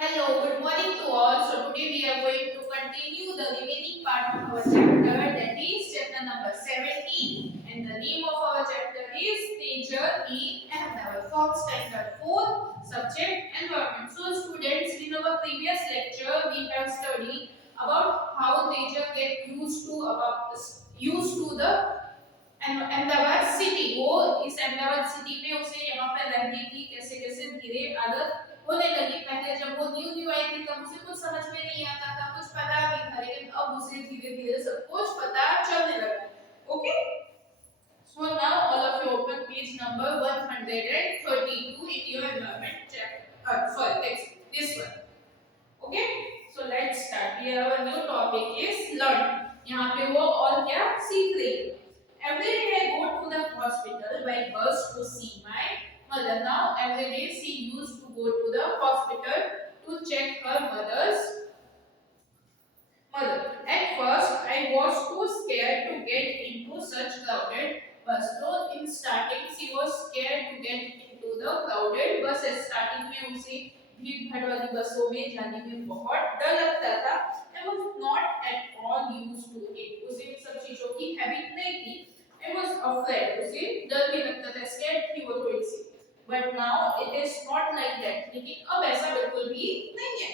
Hello, good morning to all. So today we are going to continue the remaining part of our chapter, that is chapter number 17, and the name of our chapter is Teacher in Ahmedabad from standard 4, subject environment. So students, in our previous lecture we have studied about how Teacher get used to the Ahmedabad city, वो इस Ahmedabad city में उसे यहाँ पर रहने की कैसे कैसे धीरे आदत होने लगी। पहले जब वो न्यू न्यू आई थी तब उसे कुछ समझ में नहीं आता था, कुछ पता नहीं था, लेकिन अब उसे धीरे धीरे सब कुछ पता चलने लगा। Okay, so now all of you open page number 132 in your environment chapter, sorry text, this one. Okay, so let's start. Here our new topic is learn. यहाँ पे वो और क्या सीख रही है। Every day I go to the hospital by bus to see my mother. Now every day she used to go to the hospital to check her mother. At first I was too scared to get into such crowded bus. So in starting she was scared to get into the crowded bus. Starting में उसे भीड़ भाड़ वाली बसों में जाने में बहुत डर लगता था। I was not at all used to it. उसे इन सब चीजों की हैबिट नहीं थी। I was afraid. उसे डर भी लगता था, scared थी वो थोड़ी सी। But now it is not like that. लेकिन अब ऐसा बिल्कुल भी नहीं है।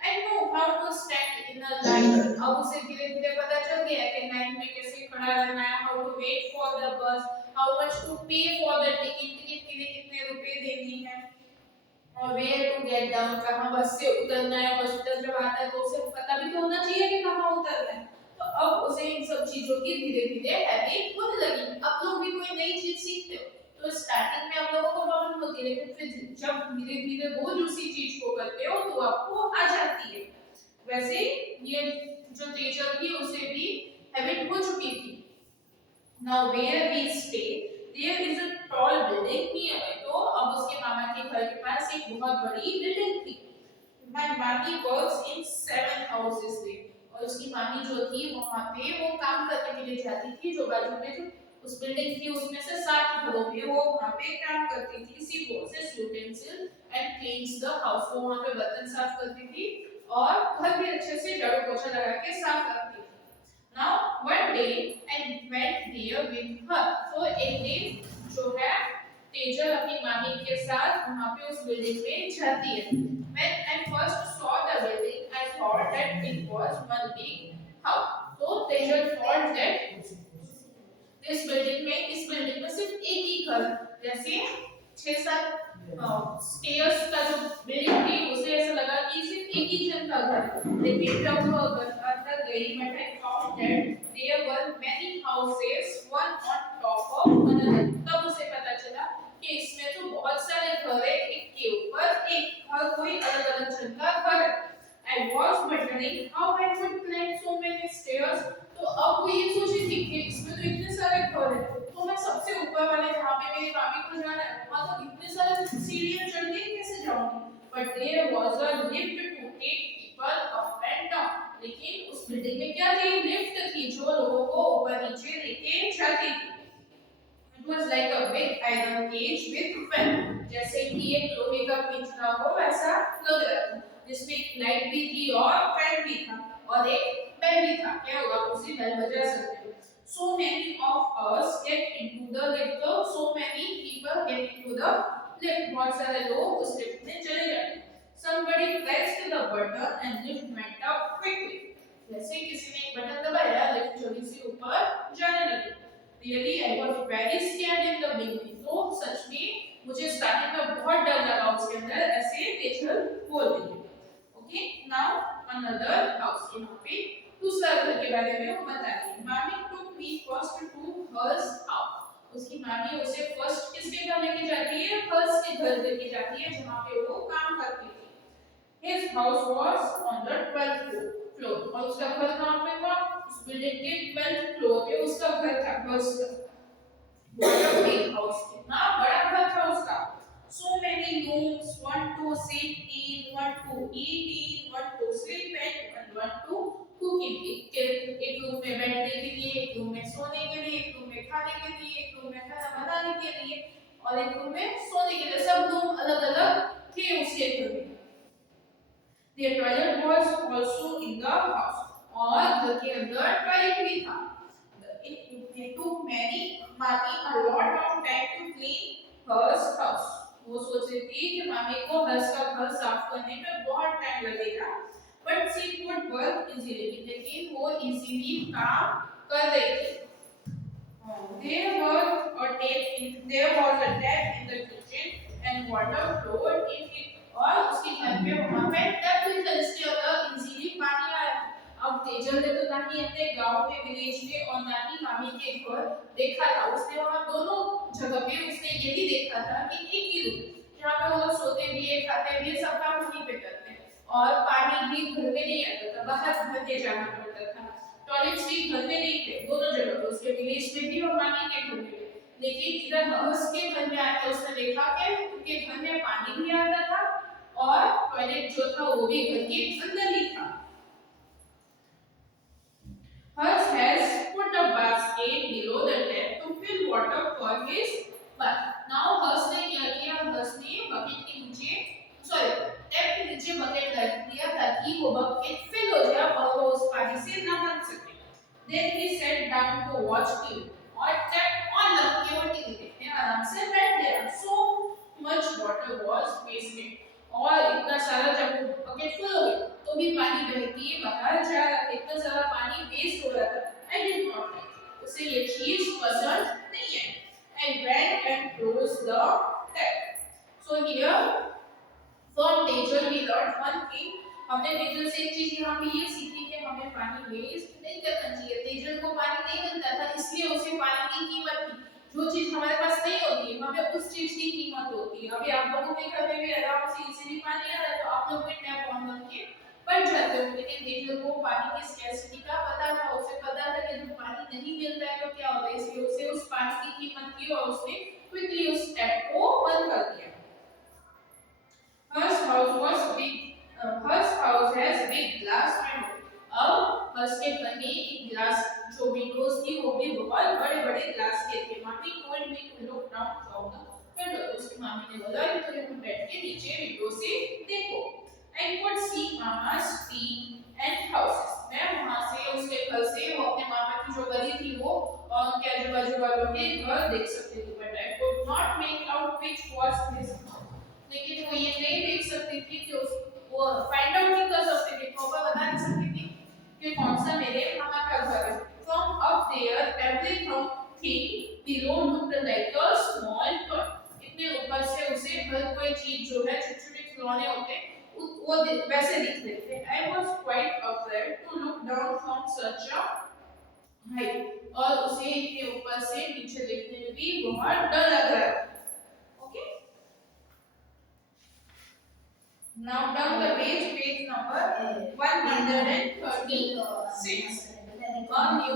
I know how to stand in a line. अब उसे धीरे धीरे पता चल गया है कि लाइन में कैसे खड़ा रहना है, how to wait for the bus, how much to pay for the ticket, ticket के लिए कितने रुपए देनी है, और where to get down, कहाँ बस से उतरना है। हॉस्पिटल जब आता है तो उसे पता भी तो होना चाहिए कि कहाँ उतरना है। तो अब उसे इन सब चीजों की धीरे धीरे हैबिट होने लगी। अब लोग भी कोई नई चीज सीखते हो तो स्टार्टिंग में आप लोगों को प्रॉब्लम होती है, लेकिन फिर जब धीरे धीरे रोज उसी चीज को करते हो तो आपको आ जाती है। वैसे ये जो टीचर थी उसे भी हैबिट हो चुकी थी। Now where we stay, there is a tall building nearby. तो अब उसके मामा के घर के पास एक बहुत बड़ी बिल्डिंग थी। My mommy works in 7 houses there. और उसकी मामी जो थी वहाँ पे वो काम करने के लिए जाती थी, जो बाजू में जो उस बिल्डिंग थी उसमें से 7 घरों में वो वहाँ पे काम करती थी। She washes utensils and cleans the house. वो वहाँ पे बर्तन साफ करती थी और घर भी अच्छे से झाड़ू पोछा लगा के साफ रखती थी। Now one day I went there with her. So एक दिन जो है तेजल अपनी मामी के साथ वहाँ पे उस बिल्डिंग में जाती है। When I first saw the building, I thought that it was one big house. So Tejal thought that इस बिल्डिंग में सिर्फ एक ही घर, जैसे 6-7 स्टेयर्स का जो बिल्डिंग थी उसे ऐसा लगा कि सिर्फ एक ही जन का घर है। लेकिन जब वो अंदर गई, but I found that there were many houses, one on top of another. तब उसे पता चला कि इसमें तो बहुत सारे घर हैं, एक के ऊपर एक, हर कोई अलग अलग जन का घर है। I was wondering how I could climb so many stairs. तो अब वो ये सोच रही थी कि इसमें तो इतने सारे घर हैं, तो मैं सबसे ऊपर वाले जहाँ पे मेरी मामी को जाना है वहाँ तो इतने सारे सीढ़ियाँ चढ़ के कैसे जाऊँगी। But there was a lift to take people up and down. लेकिन उस बिल्डिंग में क्या थी? लिफ्ट थी जो लोगों को ऊपर नीचे लेके जाती थी। It was like a big iron cage with fan. जैसे कि एक लोहे का पिंजरा हो वैसा लग रहा था, जिसमें एक लाइट भी थी और फैन भी था और एक बेल भी था। क्या होगा, उसी बेल बजा सकते हो। So many of us get into the lift. So many people get into the lift. बहुत सारे लोग उस लिफ्ट में चले जाते। Somebody pressed the button and lift went up quickly. जैसे किसी ने एक बटन दबाया, लिफ्ट जल्दी से ऊपर जाने लगी। Really, I was very scared in the beginning. तो सच में मुझे स्टार्टिंग में बहुत डर लगा उसके अंदर, ऐसे टीचर बोल रही है। Okay, now another house. यहाँ पे दूसरा घर के बारे में वो बता रही है। Mommy took me first to hers house. उसकी मामी उसे फर्स्ट किसके घर लेके जाती है? हर्स के घर लेके जाती है जहाँ पे वो काम करती थी। His house was on the 12th floor. और उसका घर कहाँ पे था? उस बिल्डिंग के 12th फ्लोर पे उसका घर था। बस बड़ा big house, कितना बड़ा घर था उसका। So many rooms, one to sit in, one to eat in, one to sleep in, and one to cook in. एक रूम में बैठने के लिए, एक रूम में सोने के लिए, एक रूम में खाने के लिए, एक रूम में खाना बनाने के लिए और एक रूम में सोने के लिए। सब रूम अलग अलग थे उसके घर में। Their toilet was also in the house. और घर के अंदर टॉयलेट भी था. It took Mami a lot of time to clean hers house. वो सोच रही थी कि मामी को हर्ष का घर साफ करने में बहुत टाइम लगेगा. But she could work easily. लेकिन वो easily काम कर रही थी. There was a tap in the kitchen and water flowed in it. और उसके घर पे वहाँ पे टैप भी था जिसके अंदर इजीली पानी आ रहा. अब तेजल ने तो ना ही अपने गांव में विलेज में और ना ही मामी के घर देखा था. उसने वहाँ दोनों जगह पे उसने ये भी देखा था कि एक ही रूम जहाँ पे वो लोग सोते भी है खाते भी है सब काम वहीं पे करते हैं. और पानी भी घर में नहीं आता था बाहर भर के जाना पड़ता था. टॉयलेट्स भी घर में नहीं थे दोनों जगह पे उसके विलेज में भी और मामी के घर में भी. लेकिन इधर उसके घर में आके उसने देखा कि उनके घर में पानी भी आता था और टॉयलेट जो था वो भी घर के अंदर ही था. Hers has put a basket below the tap to fill water for his bath. Now हर्ष ने क्या किया? हर्ष ने बकेट के नीचे सॉरी टैप के नीचे बकेट रख दिया ताकि वो बकेट फिल हो जाए और वो उस पानी से नहा सके. Then he sat down to watch TV. और टैप ऑन रख के वो टीवी देखने आराम से बैठ गया. So much water was wasted. और इतना सारा जब बकेट फुल हो गया तो भी पानी बह के बाहर जा रहा था. इतना सारा पानी वेस्ट हो रहा था. I did not like it. उसे ये चीज पसंद नहीं है. And went and closed the tap. So here from Tejal we learned one thing. हमने तेजल से एक चीज यहाँ पे ये सीखी कि हमें पानी वेस्ट नहीं करना चाहिए. तेजल को पानी नहीं मिलता था इसलिए उसे पानी की कीमत थी. जो चीज हमारे पास नहीं होती है हमें उस चीज की कीमत होती है. अभी आप लोगों के घर में भी आराम से इजीली पानी आ रहा है तो आप लोग भी टैप ऑन करके बैठ जाते हो. लेकिन तेजल को पानी की स्कैर्सिटी का पता था. उसे पता था कि जब पानी नहीं मिलता है तो क्या होता है इसलिए उसे उस पानी की कीमत की और उसने क्विकली उस टैप को बंद कर दिया. Hers house was big. Hers house has big glass window. अब हर्ष के घर में एक ग्लास जो विंडोज थी वो भी बहुत बड़े बड़े ग्लास के थे. मामी told me to look down from the window. तो उसकी मामी ने बोला कि तुम यहाँ बैठ के नीचे विंडो से देखो. I could see Mama's feet and houses. मैं वहाँ से उसके घर से वो अपने मामा की जो गली थी वो और उनके आजू बाजू वालों के घर देख सकती थी. But I could not make out which was his house. लेकिन वो ये नहीं देख सकती थी कि वो फाइंड आउट नहीं कर सकती थी. प्रॉपर बता नहीं सकती थी कि कौन सा मेरे मामा का घर है. From up there everything below looked like a small toy. इतने ऊपर से उसे हर कोई चीज जो है छोटे छोटे खिलौने होते हैं वो वैसे दिख रहे थे. I was quite afraid to look down from such a height. और उसे इतने ऊपर से नीचे देखने में भी बहुत डर लग रहा है. Okay Now down the page number 136. A new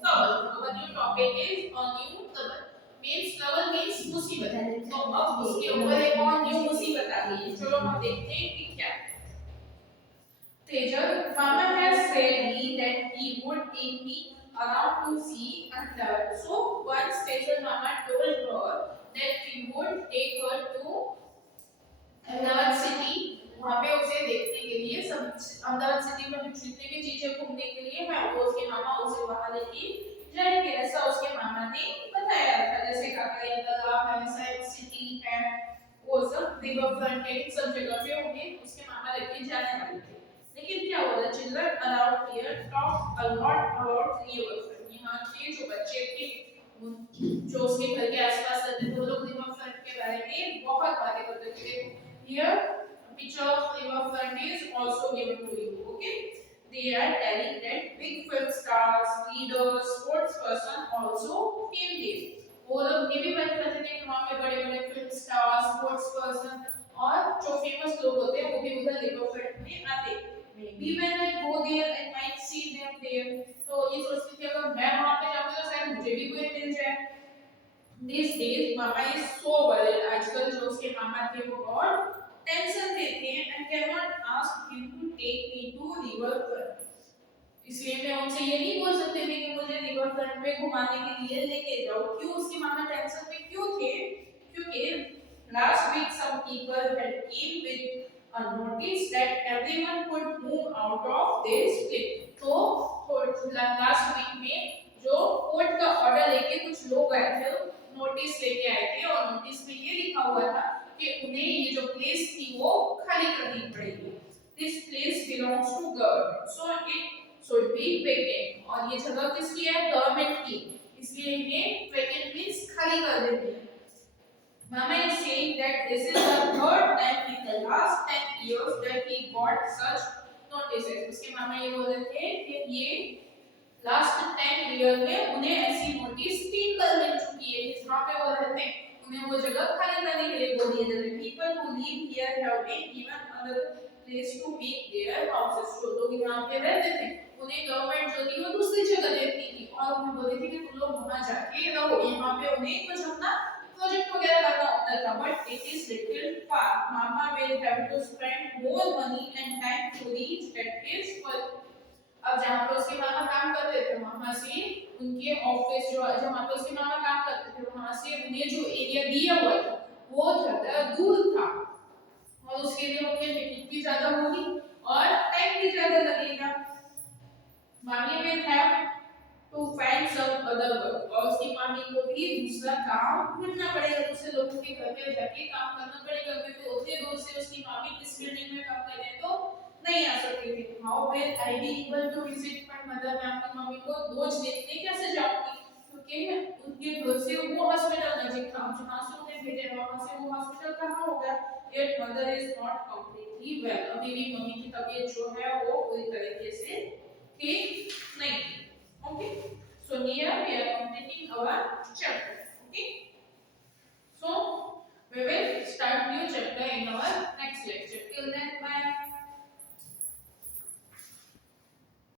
trouble. Our new topic is a new trouble. Means trouble means मुसीबत. तो अब उसके ऊपर एक और न्यू मुसीबत आ गई. चलो हम देखते हैं कि क्या. Tejal, Mama has said me that he would take me around to see Ahmedabad. So once Tejal Mama told her that he would take her to Ahmedabad city. वहाँ पे उसे देखने के लिए सब अहमदाबाद सिटी में जितनी भी चीजें घूमने के लिए है वो उसके मामा उसे वहाँ लेके जाएंगे ऐसा उसके मामा ने बताया था. जैसे काकरिया तालाब है साइंस सिटी है वो सब रिवर फ्रंट सब जगह पे उन्हें उसके मामा लेके जाने वाले थे. लेकिन क्या हुआ? The children around here talk a lot about river front. यहाँ के जो बच्चे थे जो उसके घर के आसपास रहते थे वो लोग रिवर फ्रंट के बारे में बहुत बातें करते थे. Here a picture of river front is also given to you. Okay, they are telling that big film stars, leaders, sports person also came there. वो लोग ये भी बात करते थे कि वहाँ पे बड़े बड़े फिल्म स्टार, स्पोर्ट्स पर्सन और जो फेमस लोग होते हैं वो भी उधर रिवर फ्रंट में आते. Maybe when I go there I might see them there. तो ये सोचती थी अगर मैं वहाँ पे जाऊँगी तो शायद मुझे भी कोई मिल जाए. These days Mama is so worried. आजकल जो उसके मामा थे वो बहुत टेंशन देते हैं and cannot ask him to take me to river front. इसलिए मैं उनसे ये नहीं बोल सकते थे कि मुझे रिवर फ्रंट पे घुमाने के लिए लेके जाओ. क्यों उसके मामा टेंशन में क्यों थे? क्योंकि last week some people had came with a notice that everyone could move out of this place. तो लास्ट वीक में जो कोर्ट का ऑर्डर लेके कुछ लोग आए थे, नोटिस लेके आए थे और नोटिस में ये लिखा हुआ था कि उन्हें ये जो प्लेस थी वो खाली करनी पड़ेगी. This place belongs to government so it should be vacant. और ये जगह किसकी है? गवर्नमेंट की. इसलिए इन्हें वेकेंट मींस खाली कर देनी है. Mama is saying that this is the third time in the last 10 years that he got such notices. उसके मामा ये बोल रहे थे कि ये लास्ट 10 ईयर में उन्हें ऐसी नोटिस 3 बार मिल चुकी है कि जहाँ पे वो रहते हैं उन्हें वो जगह खाली करने के लिए बोल दिया जाता है. People who live here have been given another place to make their houses. जो लोग यहाँ पे रहते थे उन्हें गवर्नमेंट जो थी वो दूसरी जगह देती थी और उन्हें बोलती थी कि तुम लोग वहाँ जाके रहो. यहाँ पे उन्हें कुछ अपना प्रोजेक्ट वगैरह करना होता था. But it is little far. Mama will have to spend more money and time to reach at his work. अब जहाँ पे उसके मामा काम करते थे वहाँ से उनके ऑफिस जो जहाँ पे उसके मामा काम करते थे वहाँ से उन्हें जो एरिया दिया हुआ था वो ज़्यादा दूर था और उसके लिए उनकी टिकट भी ज़्यादा होगी और टाइम भी ज़्यादा लगेगा. मामी will have to find some other work. और उसकी मामी को भी दूसरा काम ढूंढना पड़ेगा. दूसरे लोगों के घर पे जाके काम करना पड़ेगा क्योंकि उतने दूर से उसकी मामी किस बिल्डिंग में काम करने तो नहीं आ सकती थी. How will I be able to visit my mother? मैं अपनी मम्मी को रोज देखने कैसे जाऊंगी क्योंकि उनके घर से वो हॉस्पिटल नजदीक था. जहाँ से उन्हें भेजे वहाँ से वो हॉस्पिटल कहाँ होगा? Yet mother is not completely well. अभी भी मम्मी की तबीयत जो है वो पूरी तरीके से ठीक नहीं. Okay, so here we are completing our chapter. Okay, so we will start new chapter in our next lecture. Till then, bye.